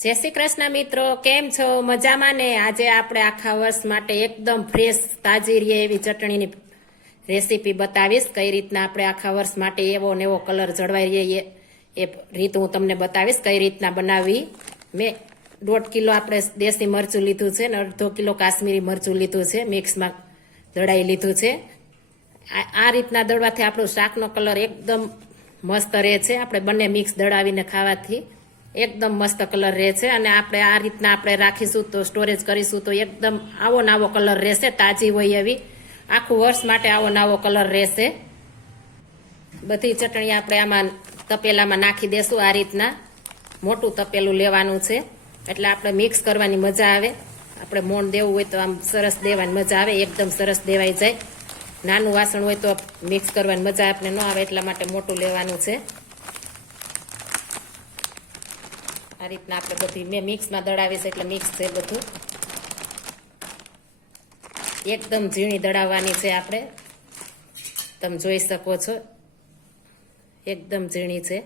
જય શ્રી કૃષ્ણ મિત્રો, કેમ છો? મજામાં ને? આજે આપણે આખા વર્ષ માટે એકદમ ફ્રેશ તાજી રહે એવી ચટણીની રેસીપી બતાવીશ. કઈ રીતના આપણે આખા વર્ષ માટે એવો ને એવો કલર જળવાઈ રહીએ એ રીત હું તમને બતાવીશ કઈ રીતના બનાવવી. મેં 1.5 કિલો આપણે દેશી મરચું લીધું છે ને 1/2 કિલો કાશ્મીરી મરચું લીધું છે, મિક્સમાં દળાઈ લીધું છે. આ રીતના દળવાથી આપણું શાકનો કલર એકદમ મસ્ત રહે છે. આપણે બંને મિક્સ દળાવીને ખાવાથી એકદમ મસ્ત કલર રહે છે. અને આપણે આ રીતના આપણે રાખીશું તો સ્ટોરેજ કરીશું તો એકદમ આવો નાવો કલર રહેશે, તાજી હોય એવી. આખું વર્ષ માટે આવો નાવો કલર રહેશે. બધી ચટણી આપણે આમાં તપેલામાં નાખી દેશું. આ રીતના મોટું તપેલું લેવાનું છે એટલે આપણે મિક્સ કરવાની મજા આવે. આપણે મોણ દેવું હોય તો આમ સરસ દેવાની મજા આવે, એકદમ સરસ દેવાઈ જાય. નાનું વાસણ હોય તો મિક્સ કરવાની મજા આપણે ન આવે, એટલા માટે મોટું લેવાનું છે. આ રીતના આપણે બધી મેં મિક્સમાં દળાવીશ એટલે મિક્સ છે બધું. એકદમ ઝીણી દળાવવાની છે આપણે, તમે જોઈ શકો છો એકદમ ઝીણી છે.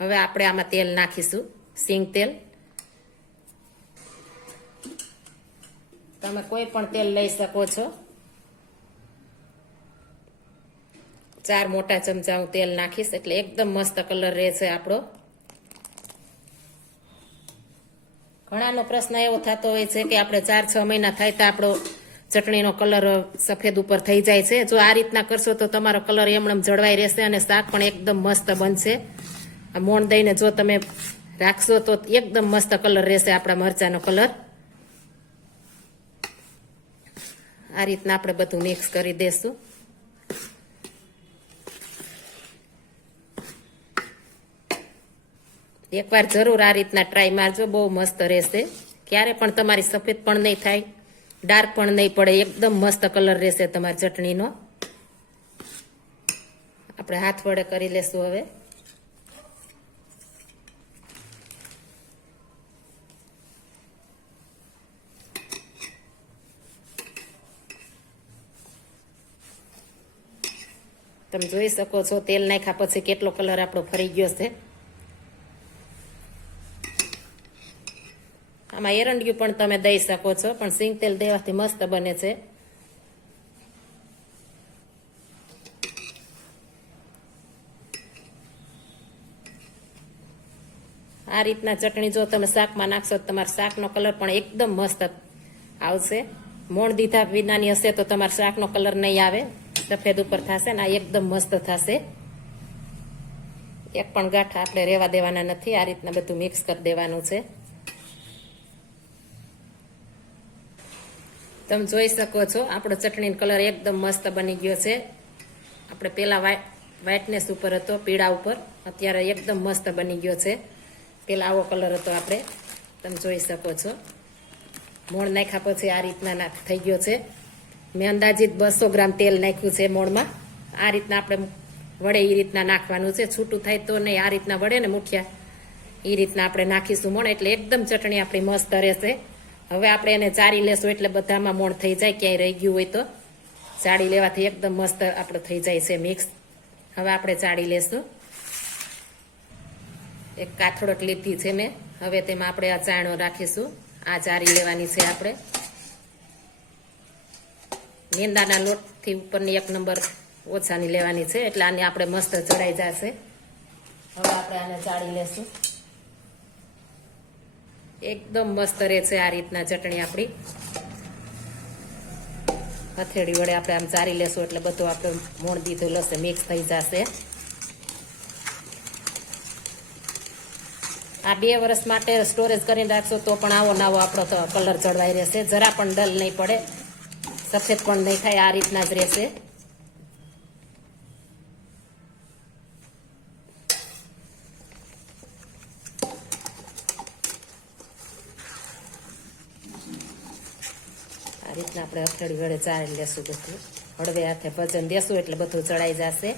હવે આપણે આમાં તેલ નાખીશું, સિંગ તેલ. તમે કોઈ પણ તેલ લઈ શકો છો. 4 મોટા ચમચા હું તેલ નાખીશ એટલે એકદમ મસ્ત કલર રહે છે આપણો. ઘણાનો પ્રશ્ન એવો થતો હોય છે કે આપણે 4-6 મહિના થાય તો આપણો ચટણીનો કલર સફેદ ઉપર થઈ જાય છે. જો આ રીતના કરશો તો તમારો કલર એમનેમ જળવાઈ રહેશે અને શાક પણ એકદમ મસ્ત બનશે. આ મોણ દઈને જો તમે રાખશો તો એકદમ મસ્ત કલર રહેશે આપણા મરચાનો કલર. આ રીતના આપણે બધું મિક્સ કરી દેશું. એકવાર જરૂર આ રીતના ટ્રાય મારજો, બહુ મસ્ત રહેશે. ક્યારે પણ તમારી સફેદ પણ નહીં થાય, ડાર્ક પણ નહીં પડે, એકદમ મસ્ત કલર રહેશે તમારી ચટણીનો. આપણે હાથ વડે કરી લેશું હવે. તમે જોઈ શકો છો તેલ નાખ્યા પછી કેટલો કલર આપણો ફરી ગયો છે. આમાં એરંડિયું પણ તમે દઈ શકો છો, પણ સિંગ તેલ દેવાથી મસ્ત બને છે. આ રીતના ચટણી જો તમે શાકમાં નાખશો તો તમારા શાકનો કલર પણ એકદમ મસ્ત આવશે. મોણ દીધા વિનાની હશે તો તમારા શાકનો કલર નહીં આવે, સફેદ ઉપર થશે ને આ એકદમ મસ્ત થશે. એક પણ ગાંઠ આપણે રહેવા દેવાના નથી. આ રીતના બધું મિક્સ કરી દેવાનું છે. તમે જોઈ શકો છો આપણો ચટણીનો કલર એકદમ મસ્ત બની ગયો છે. આપણે પેલા વ્હાઇટનેસ ઉપર હતો, પીળા ઉપર, અત્યારે એકદમ મસ્ત બની ગયો છે. પેલા આવો કલર હતો આપણે, તમે જોઈ શકો છો. મોણ નાખ્યા પછી આ રીતના થઈ ગયો છે. મેં અંદાજિત 200 ગ્રામ તેલ નાખ્યું છે મોણમાં. આ રીતના આપણે વડે એ રીતના નાખવાનું છે, છૂટું થાય તો નહીં. આ રીતના વડે ને મુઠિયા એ રીતના આપણે નાખીશું મોણ, એટલે એકદમ ચટણી આપણી મસ્ત રહેશે. હવે આપણે એને ચાળી લેશું એટલે બધામાં મોણ થઈ જાય. ક્યાંય રહી ગયું હોય તો ચાળી લેવાથી એકદમ મસ્ત આપણો થઈ જાય છે મિક્સ. હવે આપણે ચાળી લેશું. એક કાથડોટ લીધી છે મેં. હવે તેમાં આપણે આ ચાયણો રાખીશું. આ ચાળી લેવાની છે આપણે. મેંદાના લોટથી ઉપરની 1 નંબર ઓછાની લેવાની છે એટલે આને આપણે મસ્ત ચડાઈ જશે. હવે આપણે આને ચાળી લેશું. એકદમ મસ્ત રહે છે આ રીતના ચટણી આપણી. હથેળી વડે આપણે આમ ચારી લેશું એટલે બધું આપણે મોણ દીધું લશે મિક્સ થઈ જશે. આ 2 વર્ષ માટે સ્ટોરેજ કરીને રાખશો તો પણ આવો નાવો આપણો કલર જળવાઈ રહેશે. જરા પણ ડલ નહીં પડે, સફેદ પણ નહીં થાય, આ રીતના જ રહેશે. આ રીતના આપણે હથેળી વડે ચાળી લેશું બધું. હળવે હાથે ભજન દેશું એટલે બધું ચડાઈ જશે.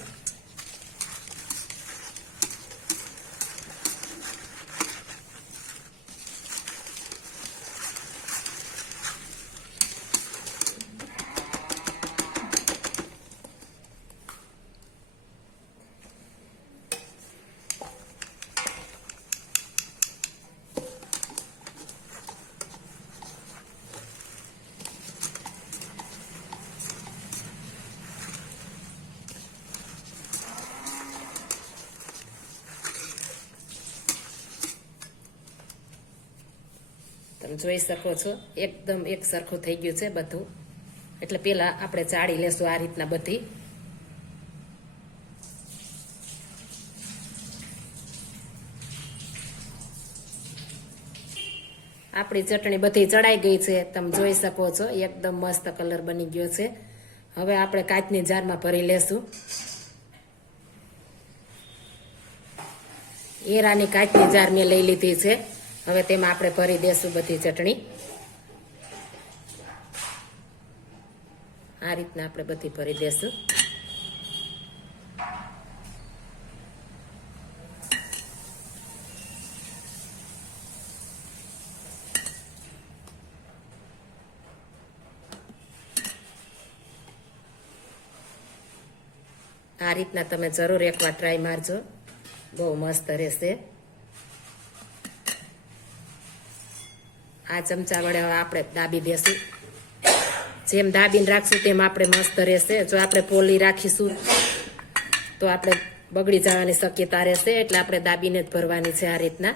તમે જોઈ શકો છો એકદમ એક સરખું થઈ ગયું છે બધું. એટલે પેલા આપણે ચાળી લેશું આ રીતના બધી. આપણી ચટણી બધી ચડાઈ ગઈ છે, તમે જોઈ શકો છો એકદમ મસ્ત કલર બની ગયો છે. હવે આપણે કાચની જારમાં ભરી લેશું. એરાની કાચની જાર મેં લઈ લીધી છે. હવે તેમાં આપણે ભરી દેશું બધી ચટણી. આ રીતના આપણે બધી ભરી દેશું. આ રીતના તમે જરૂર એકવાર ટ્રાય મારજો, બહુ મસ્ત રહેશે. આ ચમચા વડે હવે આપણે દાબી દેશું. જેમ દાબીને રાખશું તેમ આપણે મસ્ત રહેશે. જો આપણે પોલી રાખીશું તો આપણે બગડી જવાની શક્યતા રહેશે, એટલે આપણે દાબીને જ ભરવાની છે આ રીતના.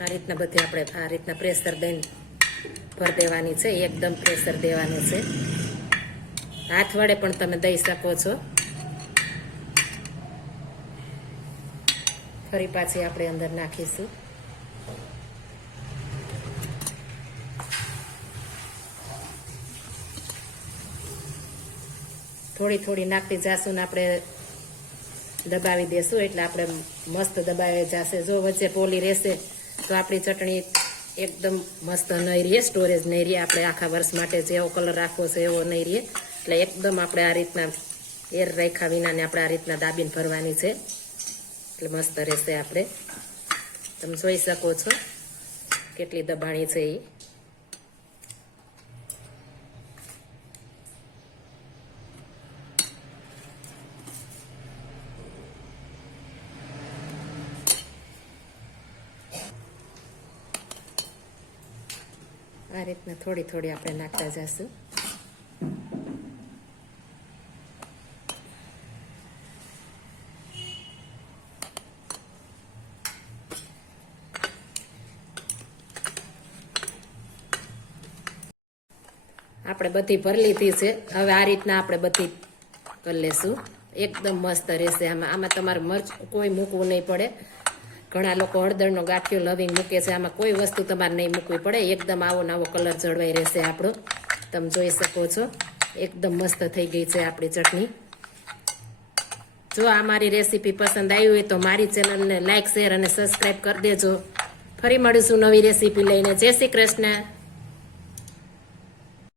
આ રીતના બધી આપણે આ રીતના પ્રેશર દઈને ભરી દેવાની છે. એકદમ પ્રેશર દેવાનું છે. હાથ વડે પણ તમે દઈ શકો છો. ફરી પાછી આપણે અંદર નાખીશું. થોડી થોડી નાખતી જાશું ને આપણે દબાવી દેશું, એટલે આપણે મસ્ત દબાવી જશે. જો વચ્ચે પોલી રહેશે તો આપણી ચટણી એકદમ મસ્ત નહીં રહે, સ્ટોરેજ નહીં રહે. આપણે આખા વર્ષ માટે જેવો કલર રાખવો છે એવો નહીં રહે. એટલે એકદમ આપણે આ રીતના એર રાખ્યા વિનાને આપણે આ રીતના દાબીને ભરવાની છે, એટલે મસ્ત રહેશે. આપણે તમે જોઈ શકો છો કેટલી દબાણી છે એ. આ રીતના થોડી થોડી આપણે નાખતા જઈશું. આપણે બધી ભરી લીધી છે. હવે આ રીતના આપણે બધી કરી લેશું. એકદમ મસ્ત રહેશે. આમાં તમારે મરચ કોઈ મૂકવું નહીં પડે. ઘણા લોકો હળદરનો ગાંઠિયો લવિંગ મૂકે છે, આમાં કોઈ વસ્તુ તમારે નહીં મૂકવી પડે. એકદમ આવો નવો કલર જળવાઈ રહેશે આપણો. તમે જોઈ શકો છો એકદમ મસ્ત થઈ ગઈ છે આપણી ચટણી. જો આ મારી રેસીપી પસંદ આવી હોય તો મારી ચેનલને લાઈક, શેર અને સબસ્ક્રાઈબ કરી દેજો. ફરી મળીશું નવી રેસીપી લઈને. જય શ્રી કૃષ્ણ.